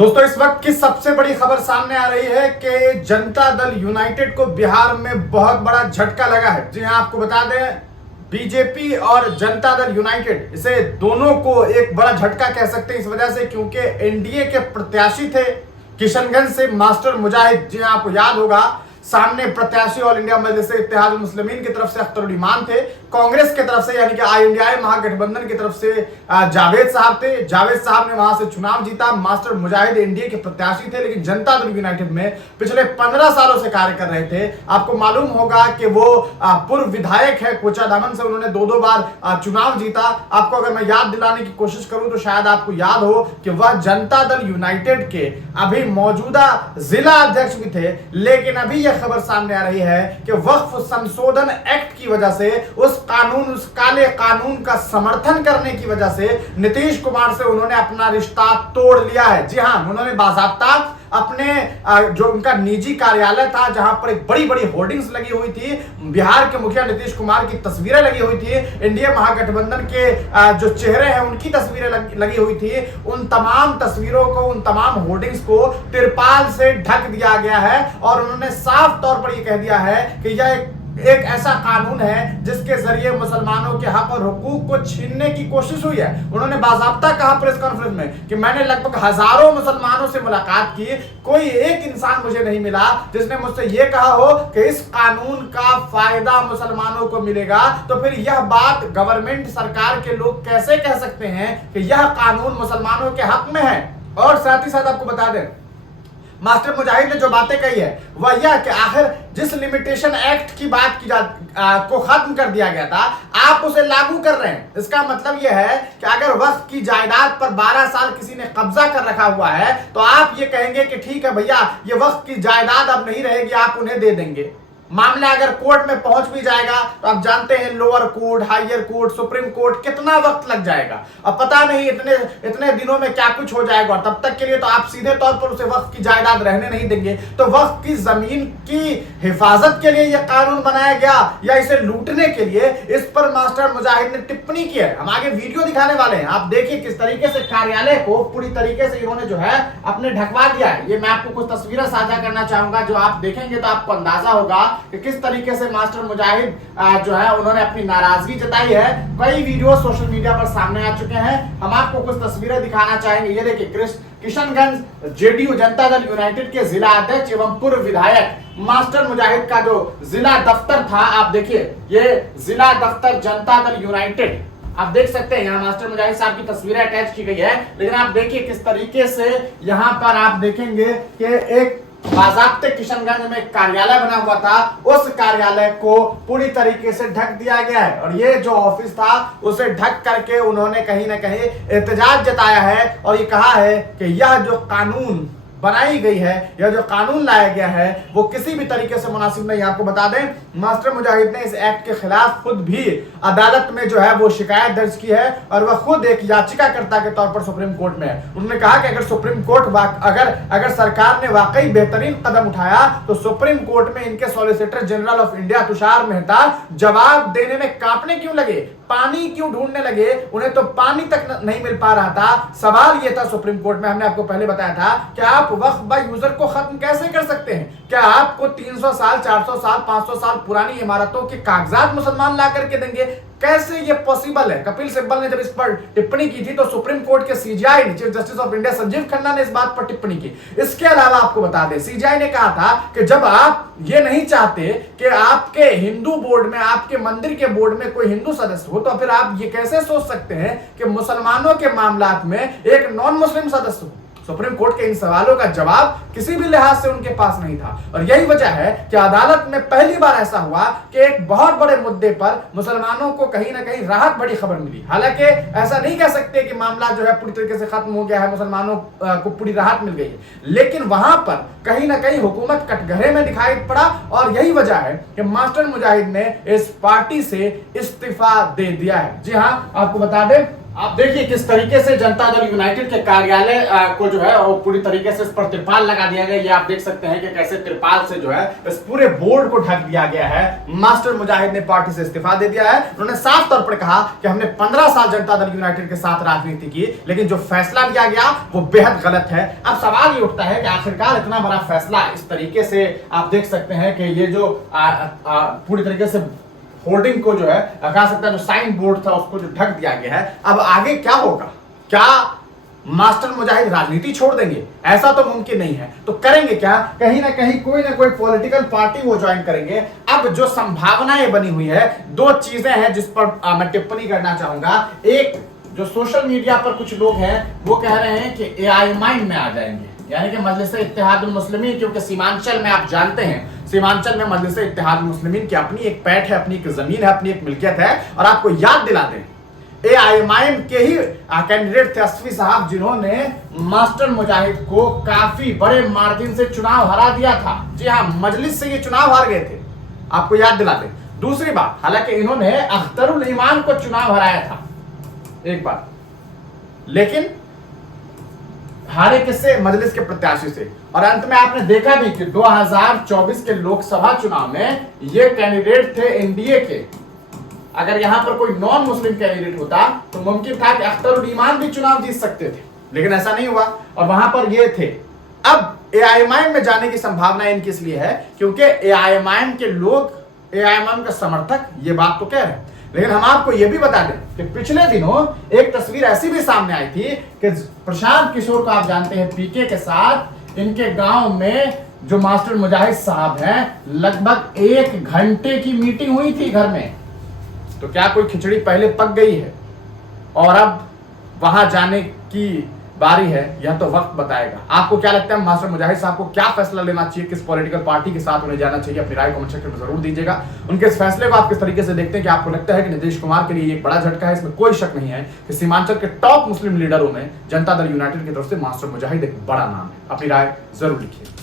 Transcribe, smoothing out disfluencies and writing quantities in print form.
दोस्तों, इस वक्त की सबसे बड़ी खबर सामने आ रही है कि जनता दल यूनाइटेड को बिहार में बहुत बड़ा झटका लगा है। जी हां, आपको बता दें, बीजेपी और जनता दल यूनाइटेड, इसे दोनों को एक बड़ा झटका कह सकते हैं इस वजह से क्योंकि एनडीए के प्रत्याशी थे किशनगंज से मास्टर मुजाहिद। जी हां, आपको याद होगा, सामने प्रत्याशी ऑल इंडिया मजलिस इत्तेहाद मुस्लिमीन की तरफ से अख्तरुल ईमान थे, कांग्रेस की तरफ से यानी कि इंडिया महागठबंधन की तरफ से जावेद साहब थे। जावेद साहब ने वहां से चुनाव जीता। मास्टर मुजाहिद एनडीए के प्रत्याशी थे, लेकिन जनता दल यूनाइटेड में पिछले 15 सालों से कार्य कर रहे थे। आपको मालूम होगा कि वो पूर्व विधायक है, कोचाधामन से उन्होंने दो बार चुनाव जीता। आपको अगर मैं याद दिलाने की कोशिश करूं तो शायद आपको याद हो कि वह जनता दल यूनाइटेड के अभी मौजूदा जिला अध्यक्ष भी थे। लेकिन अभी यह खबर सामने आ रही है कि वक्फ संशोधन एक्ट की वजह से, उस काले कानून का समर्थन करने की वजह से नीतीश कुमार से उन्होंने अपना रिश्ता तोड़ लिया है। जी हां, उन्होंने बाज़ाब्ता अपने जो उनका निजी कार्यालय था, जहां पर एक बड़ी बड़ी होर्डिंग्स लगी हुई थी, बिहार के मुखिया नीतीश कुमार की तस्वीरें लगी हुई थी, एनडीए महागठबंधन के जो चेहरे हैं उनकी तस्वीरें लगी हुई थी, उन तमाम तस्वीरों को, उन तमाम होर्डिंग्स को तिरपाल से ढक दिया गया है। और उन्होंने साफ तौर पर यह कह दिया है कि यह एक ऐसा कानून है जिसके जरिए मुसलमानों के हक और हुकूक को छीनने की कोशिश हुई है। उन्होंने बाज़ाब्ता कहा प्रेस कॉन्फ्रेंस में कि मैंने लगभग हजारों मुसलमानों से मुलाकात की, कोई एक इंसान मुझे नहीं मिला जिसने मुझसे यह कहा हो कि इस कानून का फायदा मुसलमानों को मिलेगा। तो फिर यह बात गवर्नमेंट, सरकार के लोग कैसे कह सकते हैं कि यह कानून मुसलमानों के हक में है। और साथ ही साथ आपको बता दें, मास्टर मुजाहिद ने जो बातें कही है वह यह कि आखिर जिस लिमिटेशन एक्ट की बात को खत्म कर दिया गया था, आप उसे लागू कर रहे हैं। इसका मतलब यह है कि अगर वक्फ की जायदाद पर 12 साल किसी ने कब्जा कर रखा हुआ है तो आप ये कहेंगे कि ठीक है भैया, ये वक्फ की जायदाद अब नहीं रहेगी, आप उन्हें दे देंगे। मामला अगर कोर्ट में पहुंच भी जाएगा तो आप जानते हैं lower court, higher court, supreme court, कितना वक्त लग जाएगा। अब पता नहीं इतने दिनों में क्या कुछ हो जाएगा। और तब तक के लिए तो आप सीधे तौर पर उसे वक्त की जायदाद रहने नहीं देंगे। तो वक्त की जमीन की हिफाजत के लिए यह कानून बनाया गया या इसे लूटने के लिए, इस पर मास्टर मुजाहिद ने टिप्पणी की है। हम आगे वीडियो दिखाने वाले हैं, आप देखिए किस तरीके से कार्यालय को पूरी तरीके से इन्होंने जो है अपने ढकवा दिया है। ये मैं आपको कुछ तस्वीरें साझा करना चाहूंगा, जो आप देखेंगे तो आपको अंदाजा होगा कि किस तरीके से मास्टर मुजाहिद जो है उन्होंने अपनी नाराजगी जताई है। कई वीडियो सोशल मीडिया पर सामने आ चुके हैं, हम आपको कुछ तस्वीरें दिखाना चाहेंगे। ये देखिए, किशनगंज जेडीयू जनता दल यूनाइटेड के जिला अध्यक्ष एवं पूर्व विधायक मास्टर मुजाहिद का जो जिला दफ्तर था, आप देखिए, ये जिला दफ्तर जनता दल यूनाइटेड, आप देख सकते हैं यहाँ मास्टर मुजाहिद साहब की तस्वीरें अटैच की गई है। लेकिन आप देखिए किस तरीके से यहाँ पर आप देखेंगे कि एक बाज़ाब्ते किशनगंज में एक कार्यालय बना हुआ था, उस कार्यालय को पूरी तरीके से ढक दिया गया है। और ये जो ऑफिस था उसे ढक करके उन्होंने कहीं ना कहीं एहतजाज जताया है और ये कहा है कि यह जो कानून बनाई गई है, यह जो कानून लाया गया है, वो किसी भी तरीके से मुनासिब नहीं। आपको बता दें, मास्टर मुजाहिद ने इस एक्ट के खिलाफ खुद भी अदालत में जो है वो शिकायत दर्ज की है और वह खुद एक याचिकाकर्ता के तौर पर सुप्रीम कोर्ट में है। उन्होंने कहा कि अगर सुप्रीम कोर्ट अगर सरकार ने वाकई बेहतरीन कदम उठाया तो सुप्रीम कोर्ट में इनके solicitor general of India Tushar Mehta जवाब देने में कांपने क्यों लगे, पानी क्यों ढूंढने लगे, उन्हें तो पानी तक नहीं मिल पा रहा था। सवाल यह था सुप्रीम कोर्ट में, हमने आपको पहले बताया था कि आप वक्फ बाय यूजर को खत्म कैसे कर सकते हैं। क्या आपको 300 साल, 400 साल, 500 साल पुरानी इमारतों के कागजात मुसलमान ला करके देंगे? कैसे ये पॉसिबल है? कपिल सिब्बल ने जब इस पर टिप्पणी की थी तो सुप्रीम कोर्ट के CGI, chief justice of India Sanjeev Khanna ने इस बात पर टिप्पणी की। इसके अलावा आपको बता दें, सीजीआई ने कहा था कि जब आप ये नहीं चाहते कि आपके हिंदू बोर्ड में, आपके मंदिर के बोर्ड में कोई हिंदू सदस्य हो, तो फिर आप ये कैसे सोच सकते हैं कि मुसलमानों के मामलात में एक नॉन मुस्लिम सदस्य हो? सुप्रीम कोर्ट के इन सवालों का जवाब किसी भी लिहाज से उनके पास नहीं था। और यही वजह है कि अदालत में पहली बार ऐसा हुआ कि एक बहुत बड़े मुद्दे पर मुसलमानों को कहीं ना कहीं राहत बड़ी खबर मिली। हालांकि ऐसा नहीं कह सकते कि मामला जो है पूरी तरीके से खत्म हो गया है, मुसलमानों को पूरी राहत मिल गई है, लेकिन वहां पर कहीं ना कहीं हुकूमत कटघरे में दिखाई पड़ा। और यही वजह है कि मास्टर मुजाहिद ने इस पार्टी से इस्तीफा दे दिया है। जी हां, आपको बता दें, आप देखिए किस तरीके से जनता दल यूनाइटेड के कार्यालय को जो है वो पूरी तरीके से इस पर तिरपाल लगा दिया गया। ये आप देख सकते हैं कि कैसे तिरपाल से जो है इस पूरे बोर्ड को ढक दिया गया है। मास्टर मुजाहिद ने पार्टी से इस्तीफा दे दिया है। उन्होंने साफ तौर पर कहा कि हमने 15 साल जनता दल यूनाइटेड के साथ राजनीति की, लेकिन जो फैसला लिया गया वो बेहद गलत है। अब सवाल ये उठता है कि आखिरकार इतना बड़ा फैसला इस तरीके से आप देख सकते हैं कि ये जो पूरी तरीके से होर्डिंग को जो है कहा सकता है जो साइन बोर्ड था उसको जो ढक दिया गया है, अब आगे क्या होगा? क्या मास्टर मुजाहिद राजनीति छोड़ देंगे? ऐसा तो मुमकिन नहीं है। तो करेंगे क्या? कहीं ना कहीं कोई ना कोई पॉलिटिकल पार्टी वो ज्वाइन करेंगे। अब जो संभावनाएं बनी हुई है, दो चीजें हैं जिस पर मैं टिप्पणी करना चाहूंगा। एक, जो सोशल मीडिया पर कुछ लोग हैं वो कह रहे हैं कि एआईएमआईएम में आ जाएंगे, यानी कि मजलिस-ए-इत्तेहादुल मुस्लिमीन, क्योंकि सीमांचल में आप जानते हैं सीमांचल में मजलिस-ए-इत्तेहादुल मुस्लिमीन की अपनी एक पैठ है, अपनी एक जमीन है, अपनी एक मिल्कियत है। और आपको याद दिला दें, एआईएमआईएम के ही कैंडिडेट थे असफी साहब, जिन्होंने मास्टर मुजाहिद को काफी बड़े मार्जिन से चुनाव हरा दिया था। जी हाँ, मजलिस से ये चुनाव हार गए थे, आपको याद दिला दें। दूसरी बात, हालांकि इन्होंने अख्तरुल ईमान को चुनाव हराया था एक बार, लेकिन हारे किससे? मजलिस के प्रत्याशी से। और अंत में आपने देखा भी कि 2024 के लोकसभा चुनाव में ये कैंडिडेट थे एनडीए के। अगर यहां पर कोई नॉन मुस्लिम कैंडिडेट होता तो मुमकिन था कि अख्तरुल ईमान भी चुनाव जीत सकते थे, लेकिन ऐसा नहीं हुआ और वहां पर ये थे। अब एआईएमआईएम में जाने की संभावना इनकी इसलिए है क्योंकि एआईएमआईएम के लोग, एआईएमआईएम के समर्थक ये बात तो कह रहे हैं। लेकिन हम आपको यह भी बता दें कि पिछले दिनों एक तस्वीर ऐसी भी सामने आई थी कि प्रशांत किशोर को आप जानते हैं, पीके के साथ इनके गांव में जो मास्टर मुजाहिद साहब हैं, लगभग 1 घंटे की मीटिंग हुई थी घर में। तो क्या कोई खिचड़ी पहले पक गई है और अब वहां जाने की बारी है? यह तो वक्त बताएगा। आपको क्या लगता है मास्टर मुजाहिद साहब को क्या फैसला लेना चाहिए, किस पॉलिटिकल पार्टी के साथ उन्हें जाना चाहिए? अपनी राय कमेंट सेक्शन में जरूर दीजिएगा। उनके इस फैसले को आप किस तरीके से देखते हैं? कि आपको लगता है कि नीतीश कुमार के लिए एक बड़ा झटका है? इसमें कोई शक नहीं है कि सीमांचल के टॉप मुस्लिम लीडरों में जनता दल यूनाइटेड की तरफ से मास्टर मुजाहिद एक बड़ा नाम है। अपनी राय जरूर लिखिए।